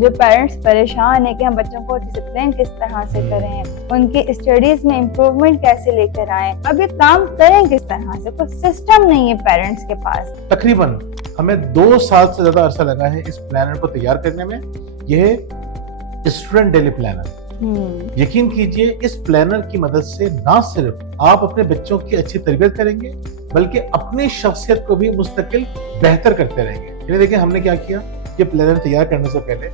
جو پیرنٹس پریشان ہیں کہ ہم بچوں کو ڈسپلن کس طرح سے کریں, ان کی اسٹڈیز میں امپروومنٹ کیسے لے کر آئیں, اب یہ کام کریں کس طرح سے, کوئی سسٹم نہیں ہے پیرنٹس کے پاس. تقریباً ہمیں 2 سال سے زیادہ عرصہ لگا ہے اس پلانر کو تیار کرنے میں. یہ ہے اسٹوڈنٹ ڈیلی پلانر. یقین کیجئے اس پلانر کی مدد سے نہ صرف آپ اپنے بچوں کی اچھی تربیت کریں گے بلکہ اپنی شخصیت کو بھی مستقل بہتر کرتے رہیں گے. یعنی دیکھیں ہم نے کیا کیا, یہ پلانر تیار کرنے سے پہلے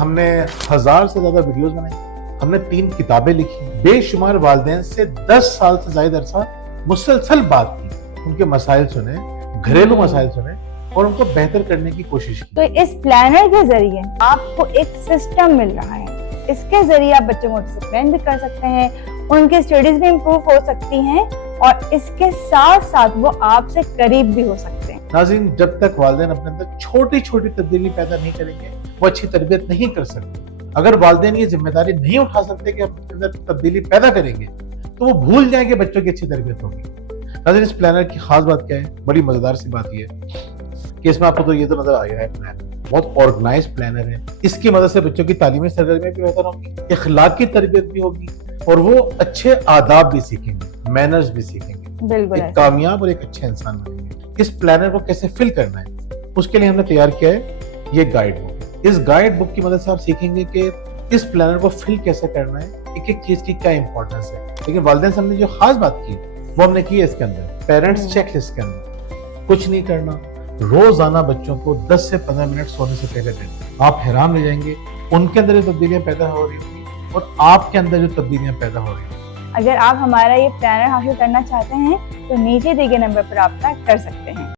ہم نے 1000 سے زیادہ ویڈیوز بنائی, ہم نے 3 کتابیں لکھی, بے شمار والدین سے 10 سال سے زائد عرصہ مسلسل بات کی, ان کے مسائل سنے, گھریلو مسائل سنے اور ان کو بہتر کرنے کی کوشش کی. تو اس پلانر کے ذریعے آپ کو ایک سسٹم مل رہا ہے, اس کے ذریعے آپ بچوں کو ڈسپلن بھی کر سکتے ہیں, ان کی اسٹڈیز بھی امپروو ہو سکتی ہیں اور اس کے ساتھ ساتھ وہ آپ سے قریب بھی ہو سکتے ہیں. ناظرین, جب تک والدین اپنے اندر چھوٹی چھوٹی تبدیلی پیدا نہیں کریں گے وہ اچھی تربیت نہیں کر سکتے. اگر والدین یہ ذمہ داری نہیں اٹھا سکتے کہ اپنے اندر تبدیلی پیدا کریں گے تو وہ بھول جائیں گے بچوں کی اچھی تربیت ہوگی. ناظرین, اس پلانر کی خاص بات کیا ہے؟ بڑی مزیدار سی بات یہ ہے کہ اس میں آپ کو تو یہ تو نظر آ گیا ہے, پلان بہت آرگنائز پلانر ہے. اس کی مدد سے بچوں کی تعلیمی سرگرمیاں بھی بہتر ہوں گی, اخلاقی تربیت بھی ہوگی اور وہ اچھے آداب بھی سیکھیں گے, مینرز بھی سیکھیں گے, بالکل ایک کامیاب اور ایک اچھے انسان بنیں گے. اس پلانر کو کیسے فل کرنا ہے اس کے لیے ہم نے تیار کیا ہے یہ گائیڈ بک. اس گائیڈ بک کی مدد سے آپ سیکھیں گے کہ اس پلانر کو فل کیسے کرنا ہے, ایک ایک چیز کی کیا امپورٹنس ہے. لیکن والدین سے ہم نے جو خاص بات کی وہ ہم نے کی ہے اس کے اندر پیرنٹس چیک لسٹ کے اندر. کچھ نہیں کرنا, روزانہ بچوں کو 10 سے 15 منٹ سونے سے پہلے دینا. آپ حیران رہ جائیں گے ان کے اندر جو تبدیلیاں پیدا ہو رہی ہوں گی اور آپ کے اندر جو تبدیلیاں پیدا ہو رہی ہیں. اگر آپ ہمارا یہ پلانر حاصل کرنا چاہتے ہیں تو نیچے دیے گئے نمبر پر رابطہ کر سکتے ہیں.